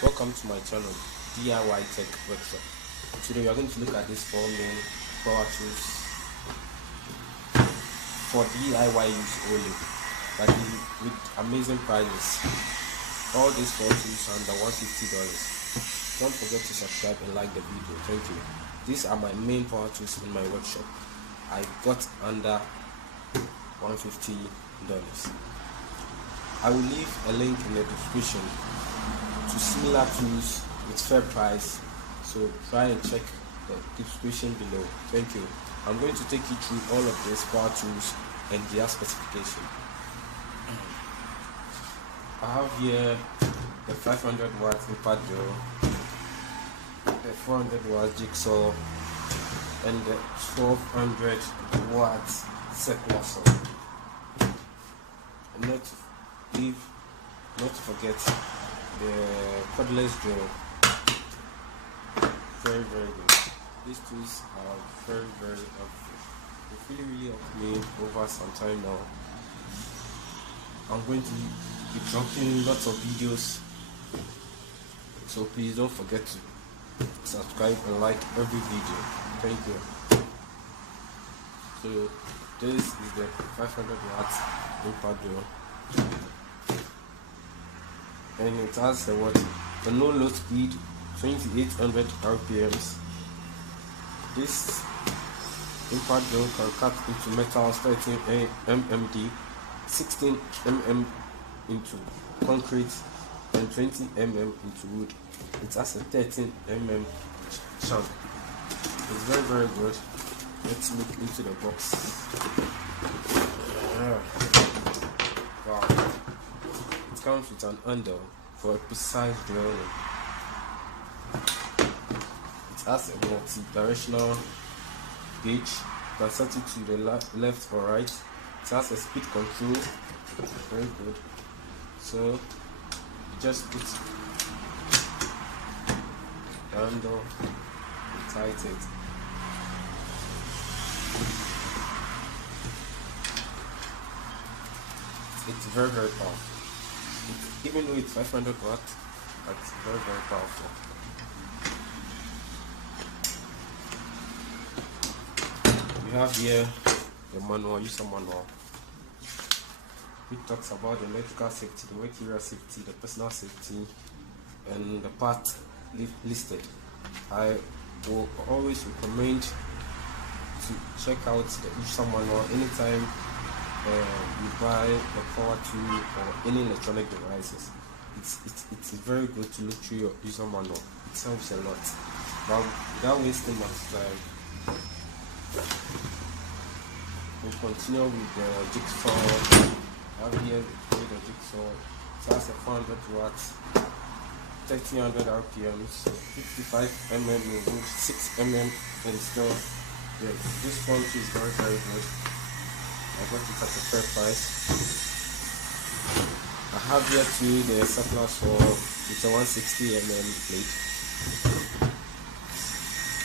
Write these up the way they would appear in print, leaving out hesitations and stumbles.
Welcome to my channel, DIYTeck-WorkShop. Today we are going to look at these 4 main power tools for DIY use only, but with amazing prices. All these 4 tools are under $150. Don't forget to subscribe and like the video. Thank you. These are my main power tools in my workshop. I got under $150. I will leave a link in the description to similar tools with fair price, so try and check the description below. Thank you. I'm going to take you through all of these power tools and their specification. I have here the 500 watt impact drill, the 400 watt Jig Saw, and the 1200 watt circular saw. And not to forget the cordless drill. Very good. These tools are very helpful. They really helped me over some time now. I'm going to be dropping lots of videos, so please don't forget to subscribe and like every video. Thank you. So this is the 500 watt impact drill, and it has the no load speed, 2800 rpms. This impact drill can cut into metal 13 mmd, 16 mm into concrete, and 20 mm into wood. It has a 13 mm shank. It's very good. Let's look into the box. Wow. It comes with an handle for a precise drilling. It has a multi-directional gauge. You can set it to the left or right. It has a speed control. Very good. So you just put the handle and tighten it. It's very powerful. Even though it's 500 watt, it's very powerful. We have here the manual, user manual, which talks about the electrical safety, the work area safety, the personal safety, and the part listed. I will always recommend to check out the user manual anytime you buy a power tool or any electronic devices. It's very good to look through your user manual. It helps a lot. But without wasting much time, we'll continue with the Jig Saw. I have here the Jig Saw. It has a 400 watts, 1300 rpms, 55 mm in wood, 6 mm in steel. Yeah, this one is very good. I got it at a fair price. I have here too the circular saw with a 160 mm blade.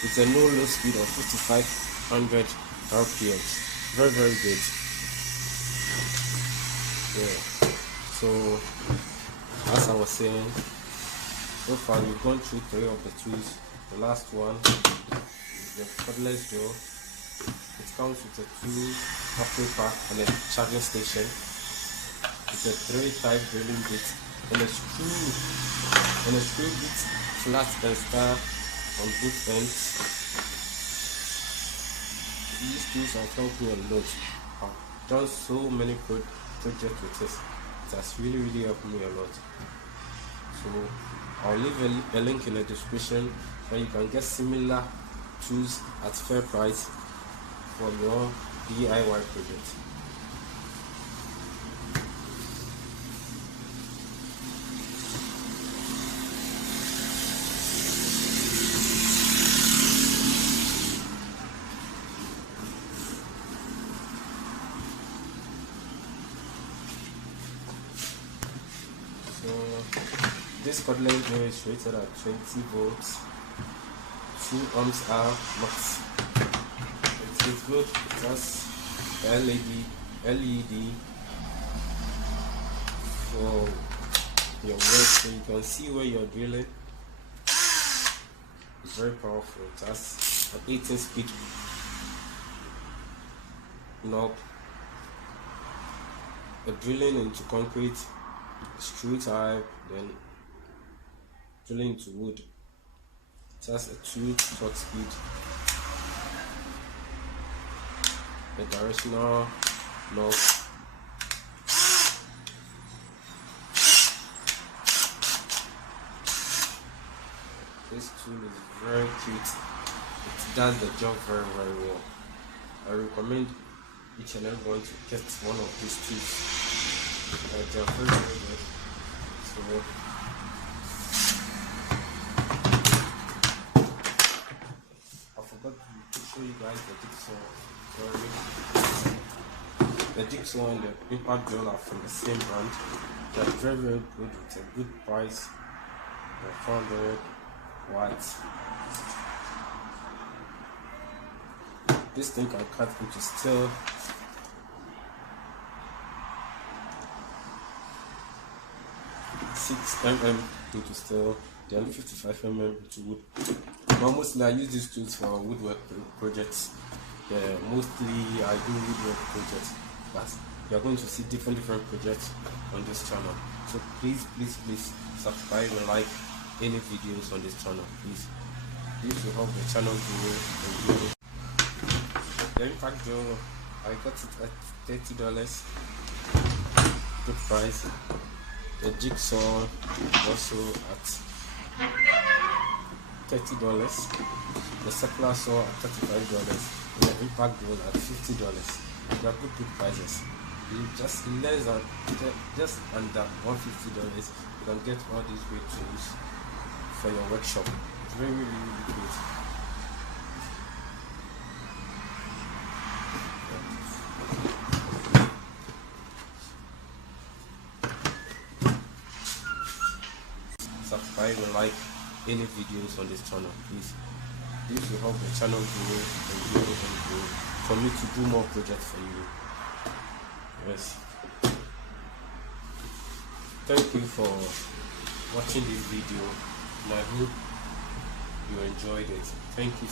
It's a no low speed of 5500 rpms. Very good. Yeah. So as I was saying, so far we've gone through 3 of the tools. The last one is the cordless drill. It comes with a 2 battery pack and a charging station. It's a 3-type drilling bit and a screw bit, flat and star on both ends. These tools have helped me a lot. I've done so many projects with this. It has really helped me a lot. So I'll leave a link in the description where you can get similar tools at fair price for your DIY project. So this cordless drill is rated at 20 volts, 2 ohms hour max. It's good. It has LED for your work so you can see where you're drilling. It's very powerful. It has an 18 speed knob. You're drilling into concrete, screw type, then drilling into wood. It has a 2 torque speed, a directional knob. This tool is very cute. It does the job very well. I recommend each and everyone to get one of these tools. They are very good. So I forgot to show you guys the jigsaw. The jigsaw and the impact drill are from the same brand. They are very good with a good price. They're 400 watts. This thing can cut into steel. Into steel, then 55 into wood. But mostly I use these tools for woodwork projects. Mostly I do woodwork projects, but you are going to see different projects on this channel. So please subscribe and like any videos on this channel. Please, this will help the channel grow. The impact drill, I got it at $30. Good price. The jigsaw also at $30. The circular saw at $35. And the impact drill at $50. They are good prices. Just less than, just under $150, you can get all these great tools for your workshop. It's really good. Subscribe and like any videos on this channel, please. This will help the channel grow and grow for me to do more projects for you. Yes. Thank you for watching this video, and I hope you enjoyed it. Thank you.